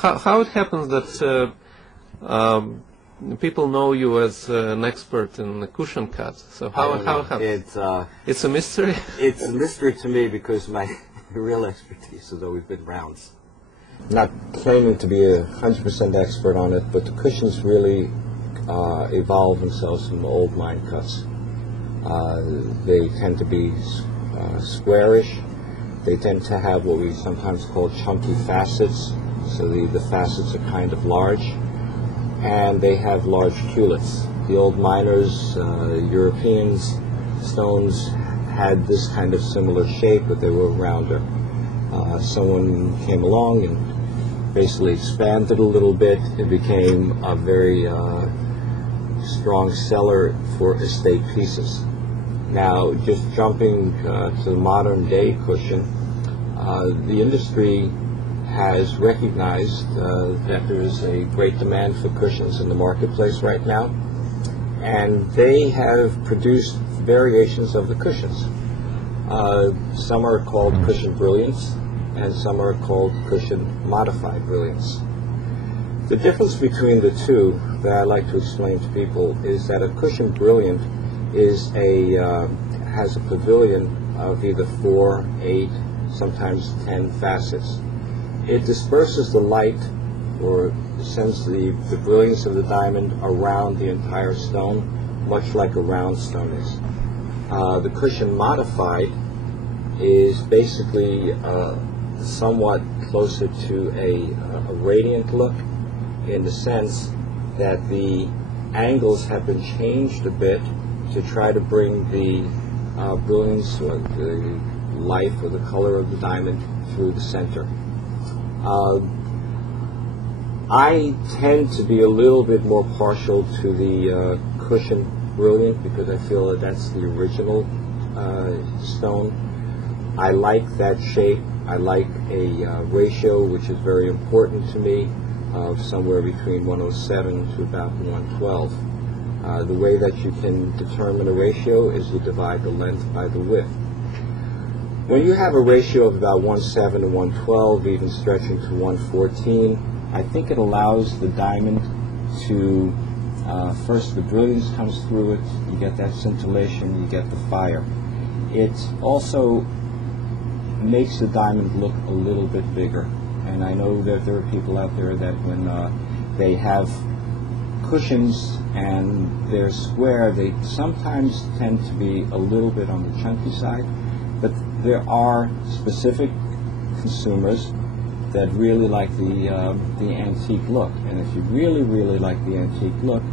How it happens that people know you as an expert in the cushion cuts? So how happens? It's a mystery. It's a mystery to me because my real expertise has always been rounds. Not claiming to be 100% expert on it, but the cushions really evolve themselves from the old mine cuts. They tend to be squarish. They tend to have what we sometimes call chunky facets. So the facets are kind of large, and they have large culettes. The old miners, Europeans, stones had this kind of similar shape, but they were rounder. Someone came along and basically expanded a little bit. It became a very strong seller for estate pieces. Now, just jumping to the modern day cushion, the industry has recognized that there is a great demand for cushions in the marketplace right now, and they have produced variations of the cushions. Some are called cushion brilliants, and some are called cushion modified brilliants. The difference between the two that I like to explain to people is that a cushion brilliant is has a pavilion of either 4, 8, sometimes 10 facets. It disperses the light, or sends the brilliance of the diamond around the entire stone, much like a round stone is. The cushion modified is basically somewhat closer to a radiant look, in the sense that the angles have been changed a bit to try to bring the brilliance or the life or the color of the diamond through the center. I tend to be a little bit more partial to the cushion brilliant because I feel that that's the original stone. I like that shape. I like a ratio which is very important to me of somewhere between 107 to about 112. The way that you can determine a ratio is you divide the length by the width. When you have a ratio of about 107 to 112, even stretching to 114, I think it allows the diamond to, first the brilliance comes through it, you get that scintillation, you get the fire. It also makes the diamond look a little bit bigger. And I know that there are people out there that when they have cushions and they're square, they sometimes tend to be a little bit on the chunky side. But there are specific consumers that really like the antique look. And if you really, really like the antique look,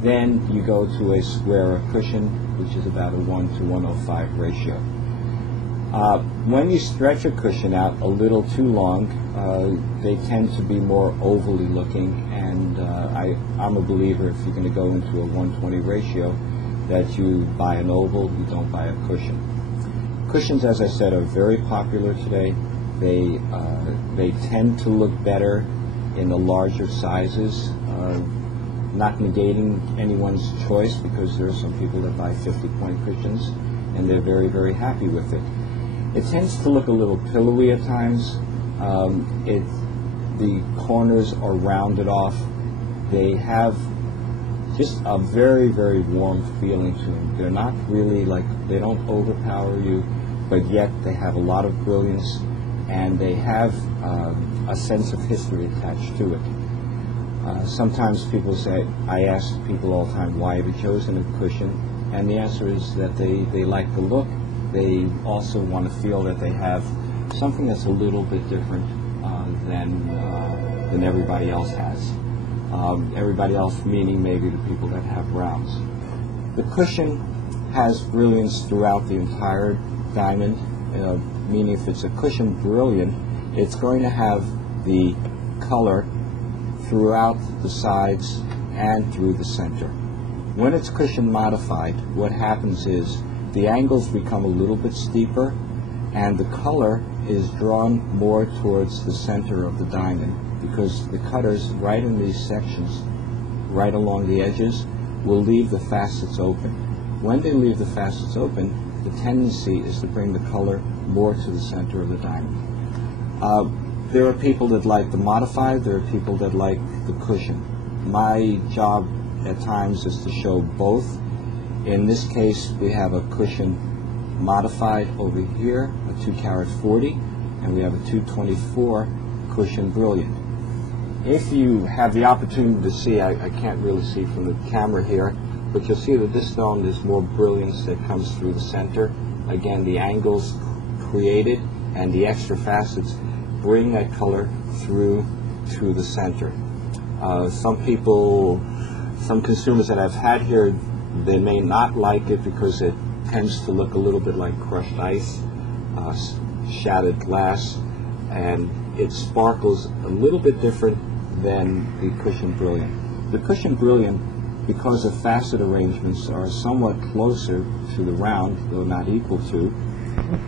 then you go to a squarer cushion, which is about a 1 to 105 ratio. When you stretch a cushion out a little too long, they tend to be more ovally looking, and I'm a believer if you're going to go into a 120 ratio that you buy an oval, you don't buy a cushion. Cushions, as I said, are very popular today. They tend to look better in the larger sizes, not negating anyone's choice, because there are some people that buy 50-point cushions and they're very, very happy with it. It tends to look a little pillowy at times. The corners are rounded off. They have just a very, very warm feeling to them. They're not really they don't overpower you, but yet they have a lot of brilliance, and they have a sense of history attached to it. Sometimes people say, I ask people all the time, why have you chosen a cushion? And the answer is that they like the look. They also want to feel that they have something that's a little bit different than everybody else has. Everybody else meaning maybe the people that have rounds. The cushion has brilliance throughout the entire diamond, meaning if it's a cushion brilliant, it's going to have the color throughout the sides and through the center. When it's cushion modified, what happens is the angles become a little bit steeper, and the color is drawn more towards the center of the diamond, because the cutters right in these sections, right along the edges, will leave the facets open. When they leave the facets open, the tendency is to bring the color more to the center of the diamond. There are people that like the modified, there are people that like the cushion. My job at times is to show both. In this case, we have a cushion modified over here, a 2-carat 40, and we have a 224 cushion brilliant. If you have the opportunity to see, I can't really see from the camera here, but you'll see that this stone, there's more brilliance that comes through the center. Again, the angles created and the extra facets bring that color through to the center. Some consumers that I've had here, they may not like it because it tends to look a little bit like crushed ice, shattered glass, and it sparkles a little bit different than the cushion brilliant. The cushion brilliant, because the facet arrangements are somewhat closer to the round, though not equal to,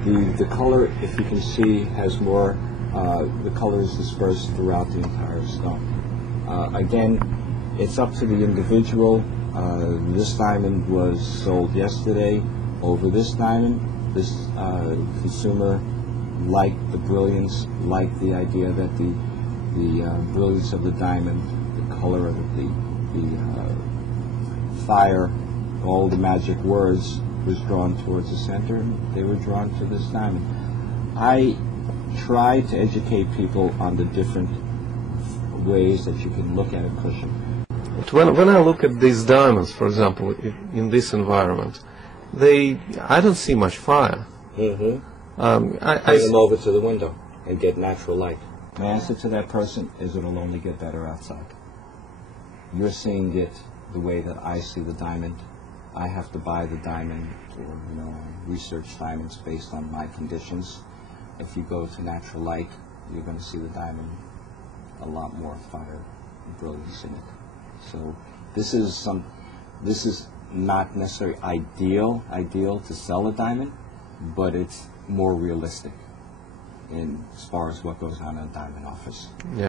the color, if you can see, has more, the color is dispersed throughout the entire stone. Again, it's up to the individual. This diamond was sold yesterday over this diamond. This consumer liked the brilliance, liked the idea that the brilliance of the diamond, the color of the fire, all the magic words was drawn towards the center, and they were drawn to this diamond. I try to educate people on the different ways that you can look at a cushion. When I look at these diamonds, for example, in this environment, I don't see much fire. Mm-hmm. Bring them over to the window and get natural light. My answer to that person is it'll only get better outside. You're seeing it the way that I see the diamond. I have to buy the diamond or research diamonds based on my conditions. If you go to natural light, you're going to see the diamond a lot more fire and brilliance in it. So this is not necessarily ideal to sell a diamond, but it's more realistic as far as what goes on in a diamond office. Yeah.